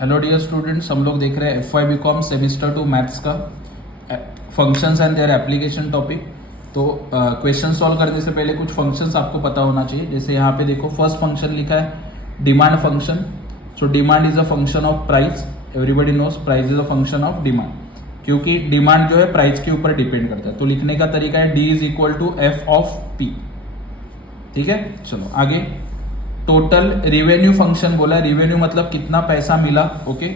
Hello dear students, हम लोग देख रहे हैं FY BCom सेमिस्टर 2 मैथ्स का functions and their application topic. तो क्वेश्चन सॉल्व करने से पहले कुछ फंक्शंस आपको पता होना चाहिए। जैसे यहाँ पे देखो, फर्स्ट फंक्शन लिखा है demand function. So demand is a function of price. Everybody knows price is a function of demand, क्योंकि डिमांड जो है प्राइस के ऊपर डिपेंड करता है। तो लिखने का तरीका है D is equal to F of P। ठीक है, चलो आगे। टोटल रेवेन्यू फंक्शन बोला है, रेवेन्यू मतलब कितना पैसा मिला। ओके,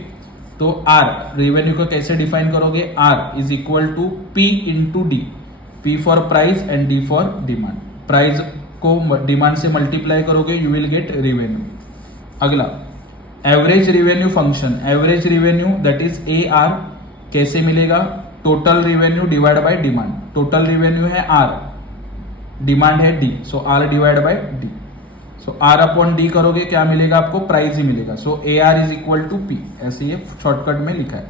तो R रेवेन्यू को कैसे डिफाइन करोगे? R is equal to P into D. P for price and D for demand. Price को डिमांड से मल्टीप्लाई करोगे, यू विल गेट रेवेन्यू। अगला average revenue function. Average revenue that is AR कैसे मिलेगा? Total revenue divide by demand. Total revenue है R, demand है D, so R divide by D। So R upon D करोगे, क्या मिलेगा आपको? Price ही मिलेगा। So AR is equal to P, ऐसे ये शॉर्टकट में लिखा है।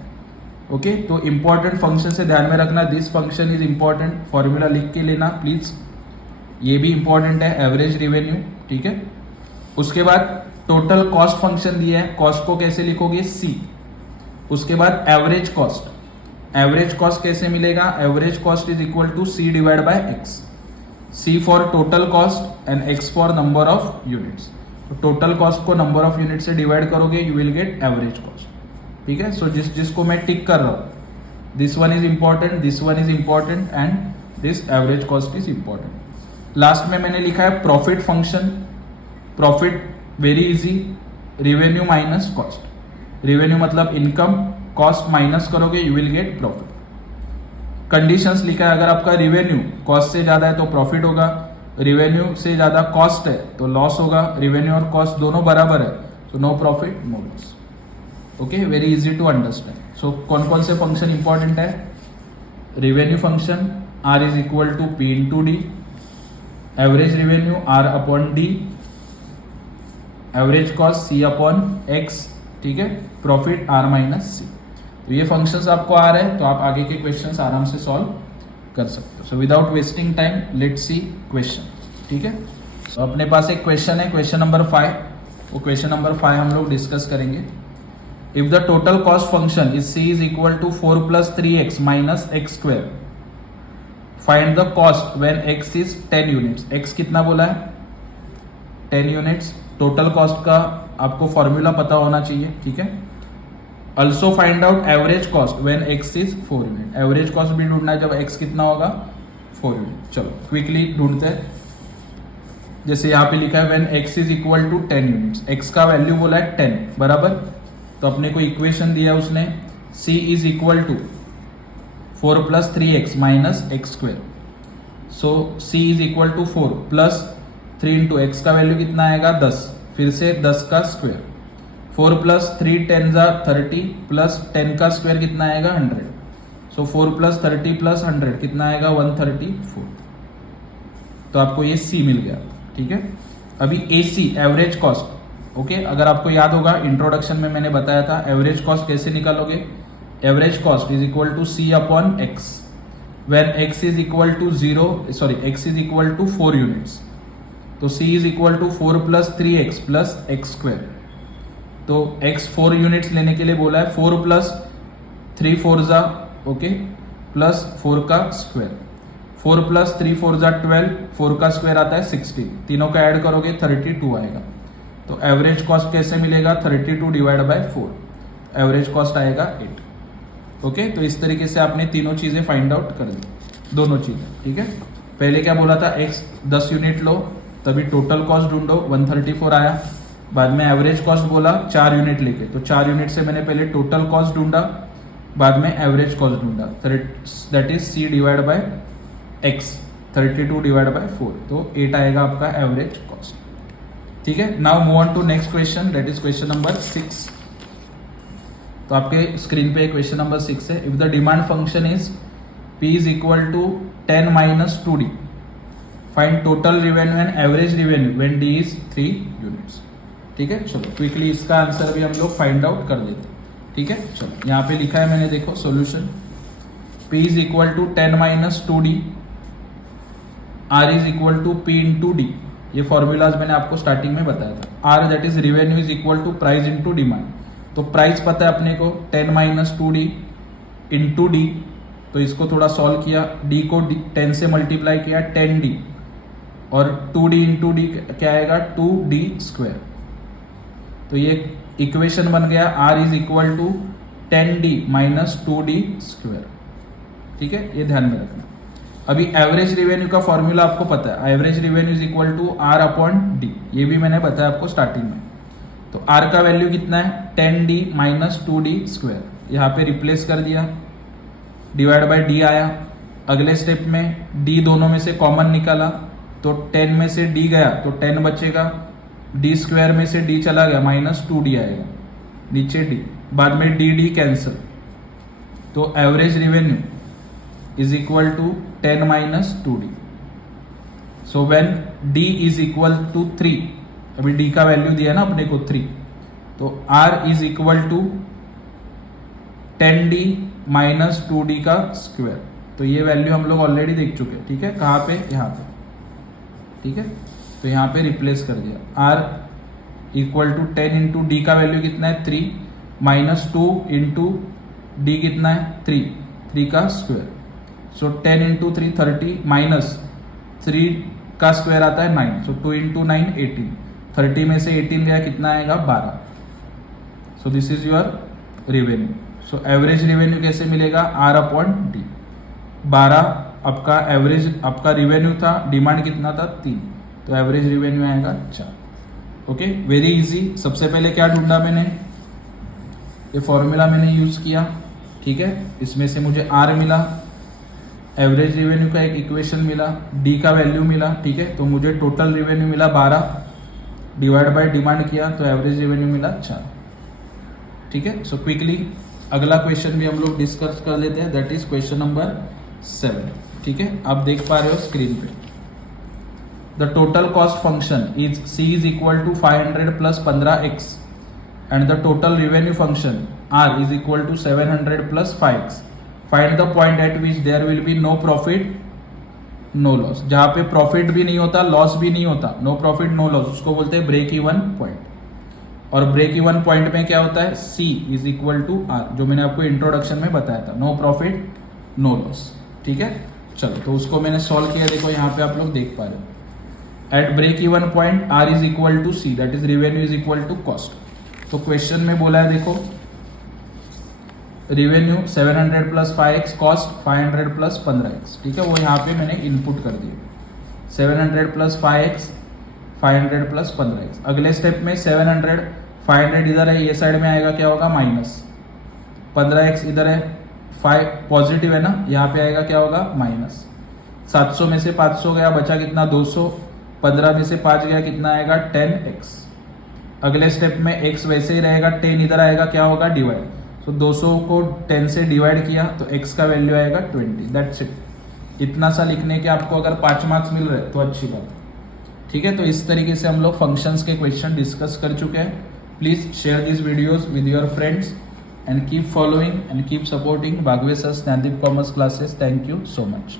ओके, तो इंपॉर्टेंट फंक्शन से ध्यान में रखना, this function is important. Formula लिख के लेना प्लीज, ये भी इंपॉर्टेंट है, एवरेज रेवेन्यू। ठीक है, उसके बाद टोटल कॉस्ट फंक्शन दिया है, कॉस्ट को कैसे लिखोगे? C। उसके बाद एवरेज कॉस्ट। एवरेज कॉस्ट कैसे मिलेगा? Average cost is equal to C divide by X। C for total cost and X for number of units. Total cost को नंबर ऑफ यूनिट से डिवाइड करोगे, you will get average cost. ठीक है, so जिसको मैं tick कर रहा हूं, this one is important, this one is important and this average cost is important. Last में मैंने लिखा है profit function. Profit very easy, revenue minus cost. Revenue मतलब इनकम, कॉस्ट माइनस करोगे, you will gate profit. Conditions लिखा है, अगर आपका रेवेन्यू कॉस्ट से ज्यादा है तो प्रॉफिट होगा, रेवेन्यू से ज्यादा कॉस्ट है तो लॉस होगा, रेवेन्यू और कॉस्ट दोनों बराबर है तो no profit no loss. Okay, very easy to understand. So कौन कौन से फंक्शन इंपॉर्टेंट है? Revenue function R is equal to P into D. Average revenue R upon D। Average cost C upon X। ठीक है, profit R minus C। तो ये functions आपको आ रहे हैं, तो आप आगे के क्वेश्चंस आराम से सॉल्व कर सकते हो। So without wasting time let's see question. ठीक है, तो अपने पास एक क्वेश्चन है, क्वेश्चन नंबर 5। वो क्वेश्चन नंबर 5 हम लोग डिस्कस करेंगे। If the total cost function is C is equal to 4 plus 3x minus x square, find the cost when x is 10 units. x कितना बोला है? 10 यूनिट्स। टोटल कॉस्ट का आपको formula पता होना चाहिए। ठीक है, also find out average cost when x is 4 unit. Average cost भी ढूंढना है जब x कितना होगा? 4 यूनिट। चलो क्विकली ढूंढते हैं। जैसे यहाँ पे लिखा है when x is equal to 10 units. x का वैल्यू बोला है 10, बराबर। तो अपने को इक्वेशन दिया उसने, c is equal to 4 plus 3x minus x square. So c is equal to 4 plus 3 into x का वैल्यू कितना आएगा? 10, फिर से 10 का स्क्वायर। 4 प्लस 3 10 30 प्लस 10 का स्क्वायर कितना आएगा? 100। सो 4 प्लस 30 प्लस 100 कितना आएगा? 134। तो आपको ये C मिल गया। ठीक है, अभी AC एवरेज कॉस्ट। ओके, अगर आपको याद होगा इंट्रोडक्शन में मैंने बताया था एवरेज कॉस्ट कैसे निकालोगे। Average cost is equal to C upon X when X is equal to x is equal to 4 units. तो C is equal to 4 plus 3x plus x square. तो x 4 यूनिट्स लेने के लिए बोला है, 4 plus 3 4 जा, ओके, प्लस 4 का square. 4 plus 3 4 जा 12, 4 का स्क्वायर आता है 16, तीनों का ऐड करोगे 32 आएगा। तो एवरेज कॉस्ट कैसे मिलेगा? 32 डिवाइड बाय 4, एवरेज कॉस्ट आएगा 8। ओके, तो इस तरीके से आपने तीनों चीजें फाइंड आउट कर दी, दोनों चीजें। ठीक है, पहले क्या बोला था? x 10 यूनिट लो, तभी टोटल कॉस्ट ढूंढो, 134 आया। बाद में एवरेज कॉस्ट बोला 4 यूनिट लेके, तो 4 यूनिट से मैंने पहले टोटल कॉस्ट ढूंढा, बाद में एवरेज कॉस्ट ढूंढा, that is C divide by X। 32 divide by 4, तो 8 आएगा आपका एवरेज कॉस्ट। ठीक है, now move on to next question, that is question number 6। तो आपके स्क्रीन पे क्वेश्चन नंबर 6 है। If the demand function is P is equal to 10 minus 2D, find total revenue and average revenue when D is 3 units. ठीक है, चलो quickly इसका answer भी हम लोग फाइंड आउट कर देते हैं। ठीक है, चलो यहाँ पे लिखा है मैंने, देखो solution. P is equal to 10 minus 2D, R is equal to P into D. ये फॉर्मूलाज मैंने आपको स्टार्टिंग में बताया था। R that is revenue is equal to price into demand. तो प्राइस पता है अपने को 10 माइनस 2D इंटू डी, तो इसको थोड़ा सॉल्व किया, डी को 10 से मल्टीप्लाई किया 10D, और 2D इंटू डी क्या आएगा 2D स्क्वायर। तो ये इक्वेशन बन गया R is equal to 10D minus 2D square. ठीक है, ये ध्यान में रखना। अभी एवरेज रिवेन्यू का फॉर्मूला आपको पता है, average revenue is equal to R upon D, ये भी मैंने बताया आपको स्टार्टिंग में। तो R का वैल्यू कितना है 10D माइनस 2D स्क्वायर, यहाँ पे रिप्लेस कर दिया, डिवाइड बाय डी आया। अगले स्टेप में D दोनों में से कॉमन निकाला, तो 10 में से D गया तो 10 बचेगा, D स्क्वायर में से D चला गया माइनस 2D आएगा, नीचे D, बाद में D कैंसिल, तो average revenue is equal to 10 minus 2D। So when D is equal to 3, अभी D का वैल्यू दिया ना अपने को 3, तो R is equal to 10D minus 2D का स्क्वायर। तो ये वैल्यू हम लोग ऑलरेडी देख चुके हैं। ठीक है, कहाँ पे, यहाँ पे। ठीक है, तो यहाँ पे रिप्लेस कर दिया, R equal to 10 into D का वैल्यू कितना है 3, माइनस 2 इंटू डी कितना है 3 का स्क्वायर। सो 10 इंटू 3 30, माइनस 3 का स्क्वायर आता है 9, सो 2 इंटू 9 18, 30 में से 18 गया कितना आएगा 12। So this is your revenue. So average revenue कैसे मिलेगा, R अपॉन डी। 12 आपका एवरेज, आपका रिवेन्यू था, डिमांड कितना था 3, तो एवरेज रिवेन्यू आएगा 4। Okay, very easy. सबसे पहले क्या ढूंढा मैंने, ये फॉर्मूला मैंने यूज किया। ठीक है, इसमें से मुझे R मिला, एवरेज रिवेन्यू का एक इक्वेशन मिला, D का वैल्यू मिला। ठीक है, तो मुझे टोटल रिवेन्यू मिला 12, डिवाइड बाय डिमांड किया तो एवरेज रिवेन्यू मिला 4। ठीक है, सो क्विकली अगला क्वेश्चन भी हम लोग डिस्कस कर लेते हैं, दैट इज क्वेश्चन नंबर 7। ठीक है, आप देख पा रहे हो स्क्रीन पे, the total cost function is C is equal to 500 plus 15x and the total revenue function R is equal to 700 plus 5x। Find the point at which there will be no profit no loss. जहां पे profit भी नहीं होता, loss भी नहीं होता, no profit no loss, उसको बोलते हैं ब्रेक इवन पॉइंट। और ब्रेक इवन पॉइंट में क्या होता है, C is equal to R, जो मैंने आपको इंट्रोडक्शन में बताया था, नो प्रॉफिट नो लॉस। ठीक है, चलो तो उसको मैंने सॉल्व किया, देखो यहाँ पे आप लोग देख पा रहे हो। At break even point R is equal to C, that is revenue is equal to cost. तो क्वेश्चन में बोला है, देखो revenue 700 plus 5x, cost 500 plus 15x। ठीक है, वो यहाँ पे मैंने इनपुट कर दिया, 700 प्लस 5x, 500 प्लस 15x। अगले स्टेप में 700, 500 इधर है, ये साइड में आएगा क्या होगा माइनस, 15x इधर है, 5 पॉजिटिव है ना, यहाँ पे आएगा क्या होगा माइनस। 700 में से 500 गया, बचा कितना 200, 15 में से 5 गया कितना आएगा 10x। अगले स्टेप में x वैसे ही रहेगा, 10 इधर आएगा क्या होगा डिवाइड, तो 200 को 10 से डिवाइड किया तो x का वैल्यू आएगा 20, दैट्स इट। इतना सा लिखने के आपको अगर 5 मार्क्स मिल रहे तो अच्छी बात है। ठीक है, तो इस तरीके से हम लोग फंक्शंस के क्वेश्चन डिस्कस कर चुके हैं। Please share this videos with your friends and keep following and keep supporting Bhagwesar's Jnandeep Commerce classes. Thank you so much.